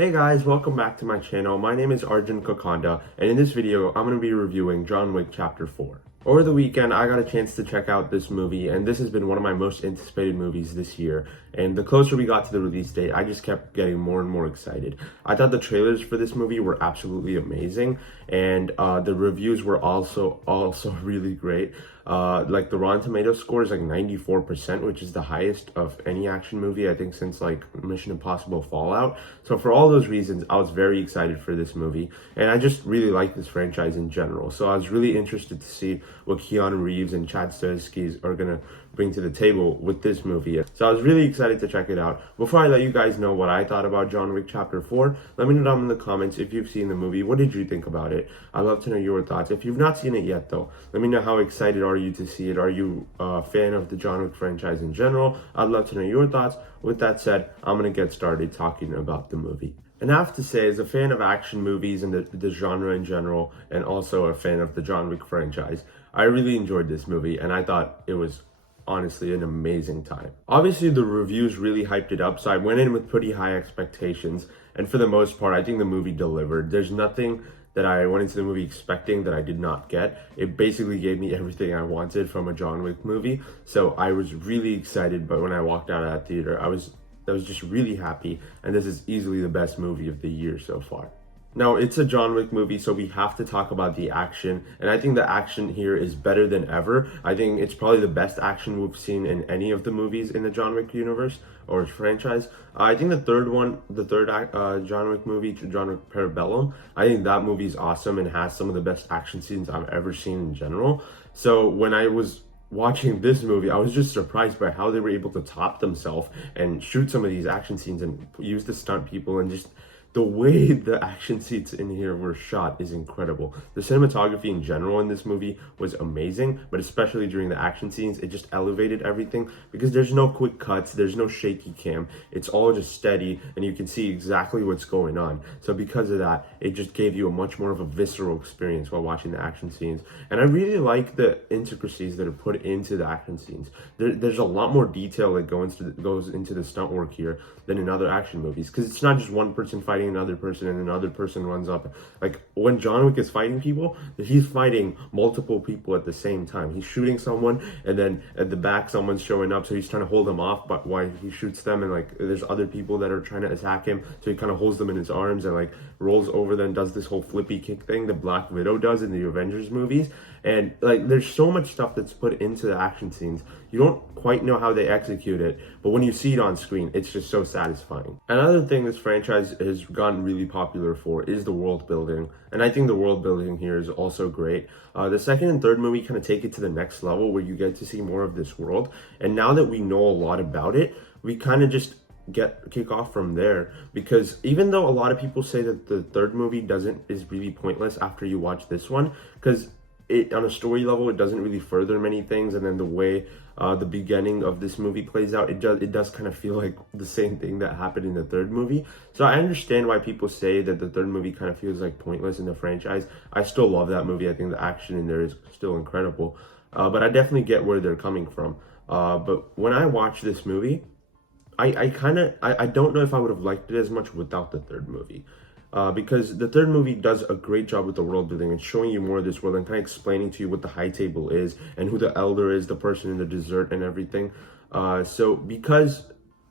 Hey guys, welcome back to my channel. My name is Arjun Kokanda, and in this video, I'm going to be reviewing John Wick Chapter 4. Over the weekend, I got a chance to check out this movie, and this has been one of my most anticipated movies this year. And the closer we got to the release date, I just kept getting more and more excited. I thought the trailers for this movie were absolutely amazing, and the reviews were also really great. Like the Rotten Tomatoes score is like 94%, which is the highest of any action movie, I think, since like Mission Impossible Fallout. So for all those reasons, I was very excited for this movie, and I just really like this franchise in general. So I was really interested to see what Keanu Reeves and Chad Stahelski are gonna bring to the table with this movie. So I was really excited to check it out. Before I let you guys know what I thought about John Wick Chapter 4, let me know down in the comments if you've seen the movie. What did you think about it? I'd love to know your thoughts. If you've not seen it yet though, let me know how excited are you to see it. Are you a fan of the John Wick franchise in general? I'd love to know your thoughts. With that said, I'm gonna get started talking about the movie. And I have to say, as a fan of action movies and the genre in general, and also a fan of the John Wick franchise, I really enjoyed this movie, and I thought it was honestly an amazing time. Obviously, the reviews really hyped it up, so I went in with pretty high expectations, and for the most part, I think the movie delivered. There's nothing that I went into the movie expecting that I did not get. It basically gave me everything I wanted from a John Wick movie, so I was really excited, but when I walked out of that theater, I was just really happy, and this is easily the best movie of the year so far. Now, it's a John Wick movie, so we have to talk about the action, and I think the action here is better than ever. I think it's probably the best action we've seen in any of the movies in the John Wick universe or franchise. I think the third John Wick movie, John Wick Parabellum, I think that movie is awesome and has some of the best action scenes I've ever seen in general. So when I was watching this movie, I was just surprised by how they were able to top themselves and shoot some of these action scenes and use the stunt people, and just the way the action scenes in here were shot is incredible. The cinematography in general in this movie was amazing, but especially during the action scenes, it just elevated everything because there's no quick cuts, there's no shaky cam. It's all just steady and you can see exactly what's going on. So because of that, it just gave you a much more of a visceral experience while watching the action scenes. And I really like the intricacies that are put into the action scenes. There's a lot more detail that goes into the stunt work here than in other action movies, because it's not just one person fighting another person and another person runs up. Like when John Wick is fighting people, he's fighting multiple people at the same time. He's shooting someone, and then at the back someone's showing up, so he's trying to hold them off, but while he shoots them, and like there's other people that are trying to attack him, so he kind of holds them in his arms and like rolls over them, does this whole flippy kick thing that Black Widow does in the Avengers movies. And like there's so much stuff that's put into the action scenes. You don't quite know how they execute it, but when you see it on screen, it's just so satisfying. Another thing this franchise has gotten really popular for is the world building, and I think the world building here is also great. The second and third movie kind of take it to the next level where you get to see more of this world, and now that we know a lot about it, we kind of just kick off from there, because even though a lot of people say that the third movie is really pointless after you watch this one, because on a story level, it doesn't really further many things, and then the way the beginning of this movie plays out, it does kind of feel like the same thing that happened in the third movie. So I understand why people say that the third movie kind of feels like pointless in the franchise. I still love that movie. I think the action in there is still incredible, but I definitely get where they're coming from. But when I watch this movie, I don't know if I would have liked it as much without the third movie. Because the third movie does a great job with the world building and showing you more of this world and kind of explaining to you what the high table is and who the elder is, the person in the dessert and everything. So because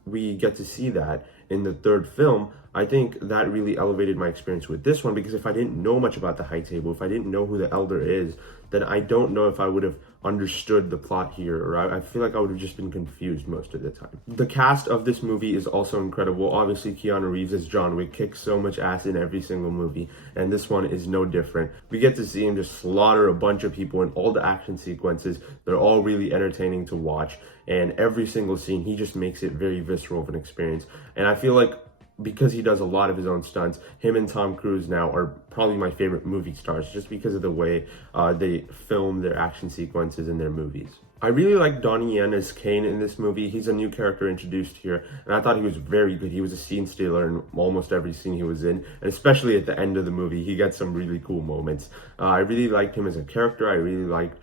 we get to see that in the third film, I think that really elevated my experience with this one, because if I didn't know much about the high table, if I didn't know who the elder is, then I don't know if I would have understood the plot here, or I feel like I would have just been confused most of the time. The cast of this movie is also incredible. Obviously, Keanu Reeves as John Wick kicks so much ass in every single movie, and this one is no different. We get to see him just slaughter a bunch of people in all the action sequences. They're all really entertaining to watch, and every single scene, he just makes it very visceral of an experience. And I feel like because he does a lot of his own stunts, him and Tom Cruise now are probably my favorite movie stars, just because of the way they film their action sequences in their movies. I really like Donnie Yen as Kane in this movie. He's a new character introduced here, and I thought he was very good. He was a scene stealer in almost every scene he was in, and especially at the end of the movie, he gets some really cool moments. I really liked him as a character. I really liked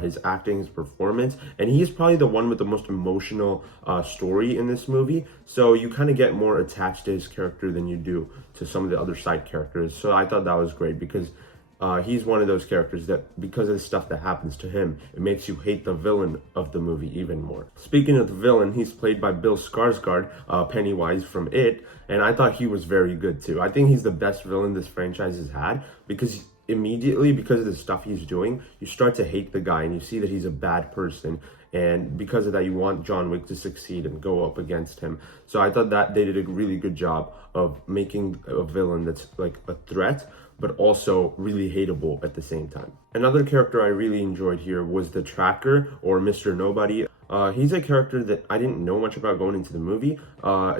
his acting, his performance, and he's probably the one with the most emotional story in this movie. So you kind of get more attached to his character than you do to some of the other side characters. So I thought that was great because he's one of those characters that, because of the stuff that happens to him, it makes you hate the villain of the movie even more. Speaking of the villain, he's played by Bill Skarsgård, Pennywise from It, and I thought he was very good too. I think he's the best villain this franchise has had because immediately, because of the stuff he's doing, you start to hate the guy and you see that he's a bad person. And because of that, you want John Wick to succeed and go up against him. So I thought that they did a really good job of making a villain that's like a threat, but also really hateable at the same time. Another character I really enjoyed here was the Tracker, or Mr. Nobody. He's a character that I didn't know much about going into the movie.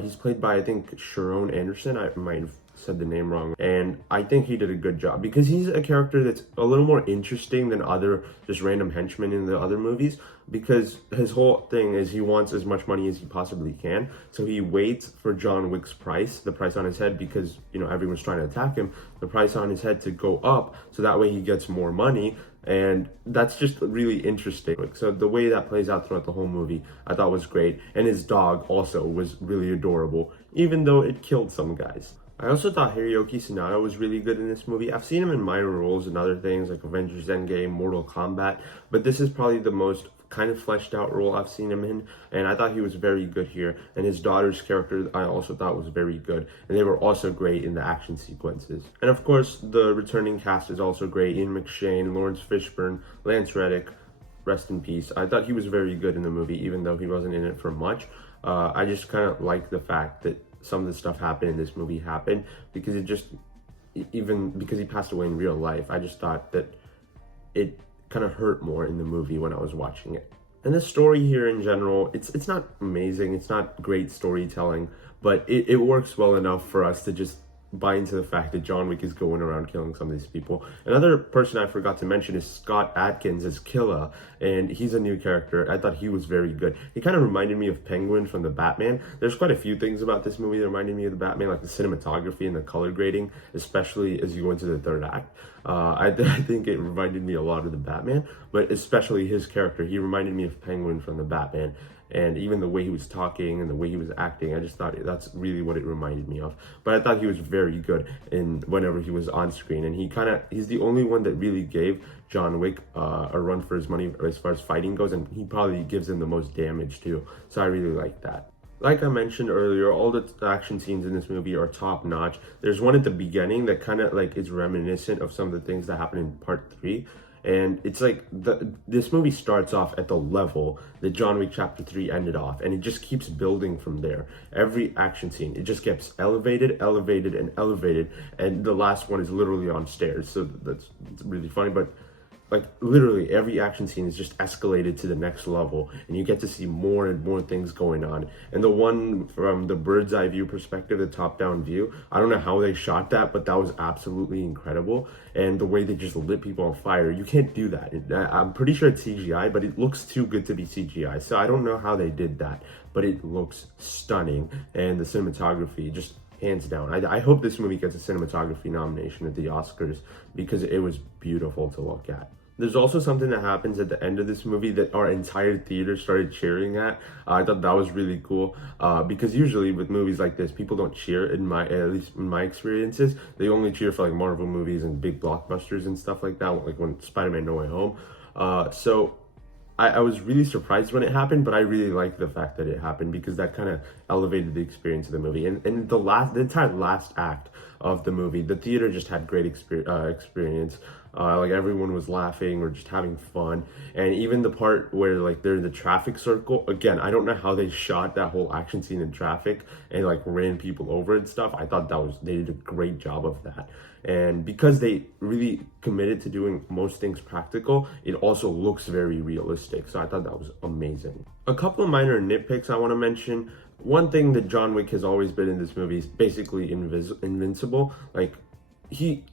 He's played by, I think, Sharon Anderson. I might have said the name wrong, and I think he did a good job because he's a character that's a little more interesting than other just random henchmen in the other movies, because his whole thing is he wants as much money as he possibly can, so he waits for John Wick's the price on his head, because everyone's trying to attack him, the price on his head to go up, so that way he gets more money. And that's just really interesting. So the way that plays out throughout the whole movie, I thought was great. And his dog also was really adorable, even though it killed some guys. I also thought Hiroyuki Sanada was really good in this movie. I've seen him in minor roles and other things like Avengers Endgame, Mortal Kombat, but this is probably the most kind of fleshed out role I've seen him in, and I thought he was very good here. And his daughter's character I also thought was very good, and they were also great in the action sequences. And of course, the returning cast is also great. Ian McShane, Lawrence Fishburne, Lance Reddick, rest in peace. I thought he was very good in the movie, even though he wasn't in it for much. I just kind of like the fact that some of the stuff happened in this movie happened, because it just, even because he passed away in real life, I just thought that it kind of hurt more in the movie when I was watching it. And the story here in general, it's not amazing, it's not great storytelling, but it works well enough for us to just buy into the fact that John Wick is going around killing some of these people. Another person I forgot to mention is Scott Adkins as Killa, and he's a new character. I thought he was very good. He kind of reminded me of Penguin from the Batman. There's quite a few things about this movie that reminded me of the Batman, like the cinematography and the color grading, especially as you go into the third act. I think it reminded me a lot of the Batman, but especially his character. He reminded me of Penguin from the Batman. And even the way he was talking and the way he was acting, I just thought that's really what it reminded me of. But I thought he was very good in whenever he was on screen. And he's the only one that really gave John Wick a run for his money as far as fighting goes. And he probably gives him the most damage too. So I really like that. Like I mentioned earlier, all the action scenes in this movie are top notch. There's one at the beginning that kind of like is reminiscent of some of the things that happened in part 3. And it's like this movie starts off at the level that John Wick Chapter 3 ended off, and it just keeps building from there. Every action scene, it just gets elevated, and elevated, and the last one is literally on stairs. So it's really funny, but like literally every action scene is just escalated to the next level, and you get to see more and more things going on. And the one from the bird's eye view perspective, the top down view, I don't know how they shot that, but that was absolutely incredible. And the way they just lit people on fire, you can't do that. I'm pretty sure it's CGI, but it looks too good to be CGI. So I don't know how they did that, but it looks stunning. And the cinematography, just hands down. I hope this movie gets a cinematography nomination at the Oscars, because it was beautiful to look at. There's also something that happens at the end of this movie that our entire theater started cheering at. I thought that was really cool, because usually with movies like this, people don't cheer, at least in my experiences. They only cheer for like Marvel movies and big blockbusters and stuff like that, like when Spider-Man No Way Home. So I was really surprised when it happened, but I really liked the fact that it happened, because that kind of elevated the experience of the movie. And the entire last act of the movie, the theater just had great experience. Like everyone was laughing or just having fun. And even the part where like they're in the traffic circle, again, I don't know how they shot that whole action scene in traffic and like ran people over and stuff. I thought they did a great job of that. And because they really committed to doing most things practical, it also looks very realistic. So I thought that was amazing. A couple of minor nitpicks I want to mention. One thing that John Wick has always been in this movie is basically invincible. Like he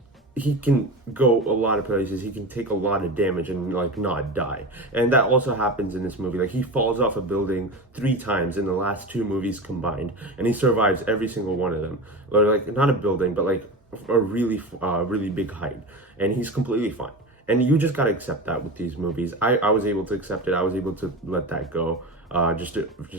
can go a lot of places, he can take a lot of damage and like not die. And that also happens in this movie. Like he falls off a building 3 times in the last 2 movies combined, and he survives every single one of them. Or like not a building, but like a really big height, and he's completely fine. And you just gotta accept that with these movies. I was able to accept it. I was able to let that go, just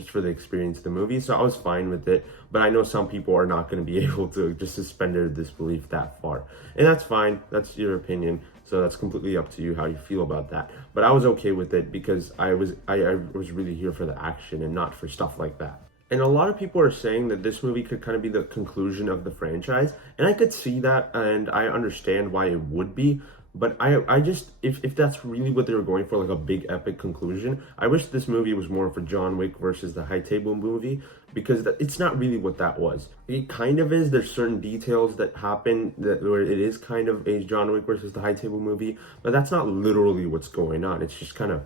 for the experience of the movie. So I was fine with it. But I know some people are not going to be able to just suspend their disbelief that far, and that's fine. That's your opinion. So that's completely up to you how you feel about that. But I was okay with it because I was really here for the action and not for stuff like that. And a lot of people are saying that this movie could kind of be the conclusion of the franchise. And I could see that and I understand why it would be. But I just, if that's really what they were going for, like a big epic conclusion, I wish this movie was more of a John Wick versus the High Table movie, because it's not really what that was. It kind of is. There's certain details that happen where it is kind of a John Wick versus the High Table movie, but that's not literally what's going on. It's just kind of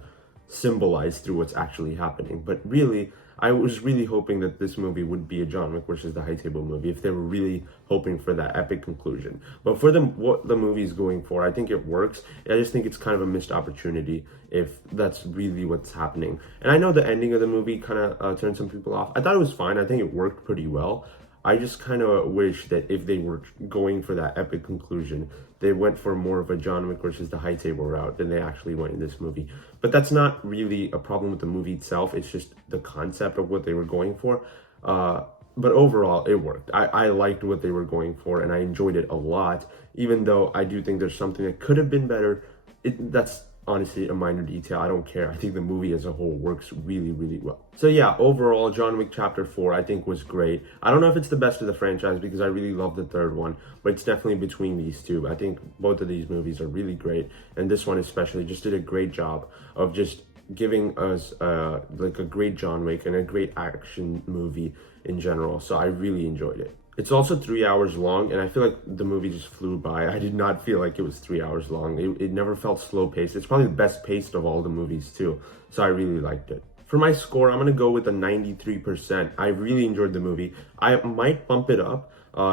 symbolized through what's actually happening. But really, I was really hoping that this movie would be a John Wick versus the High Table movie, if they were really hoping for that epic conclusion. But for them, what the movie is going for, I think it works. I just think it's kind of a missed opportunity if that's really what's happening. And I know the ending of the movie kind of turned some people off. I thought it was fine. I think it worked pretty well. I just kind of wish that if they were going for that epic conclusion, they went for more of a John Wick versus the High Table route than they actually went in this movie. But that's not really a problem with the movie itself. It's just the concept of what they were going for. But overall, it worked. I liked what they were going for, and I enjoyed it a lot, even though I do think there's something that could have been better. That's honestly a minor detail. I don't care. I think the movie as a whole works really, really well. So yeah, overall, John Wick Chapter 4 I think was great. I don't know if it's the best of the franchise because I really love the third one, but it's definitely between these two. I think both of these movies are really great, and this one especially just did a great job of just giving us like a great John Wick and a great action movie in general. So I really enjoyed it. It's also 3 hours long, and I feel like the movie just flew by. I did not feel like it was 3 hours long. It never felt slow paced. It's probably the best paced of all the movies too. So I really liked it. For my score, I'm gonna go with a 93%. I really enjoyed the movie. I might bump it up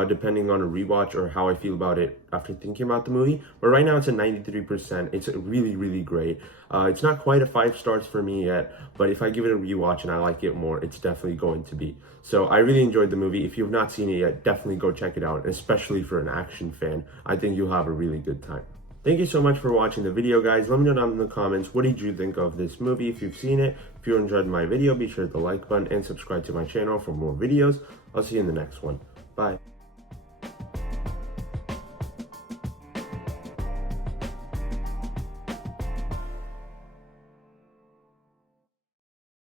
depending on a rewatch or how I feel about it after thinking about the movie. But right now it's a 93%. It's really, really great. It's not quite a 5 stars for me yet, but if I give it a rewatch and I like it more, it's definitely going to be. So I really enjoyed the movie. If you've not seen it yet, definitely go check it out, especially for an action fan. I think you'll have a really good time. Thank you so much for watching the video, guys. Let me know down in the comments, what did you think of this movie if you've seen it. If you enjoyed my video, be sure to hit the like button and subscribe to my channel for more videos. I'll see you in the next one. Bye.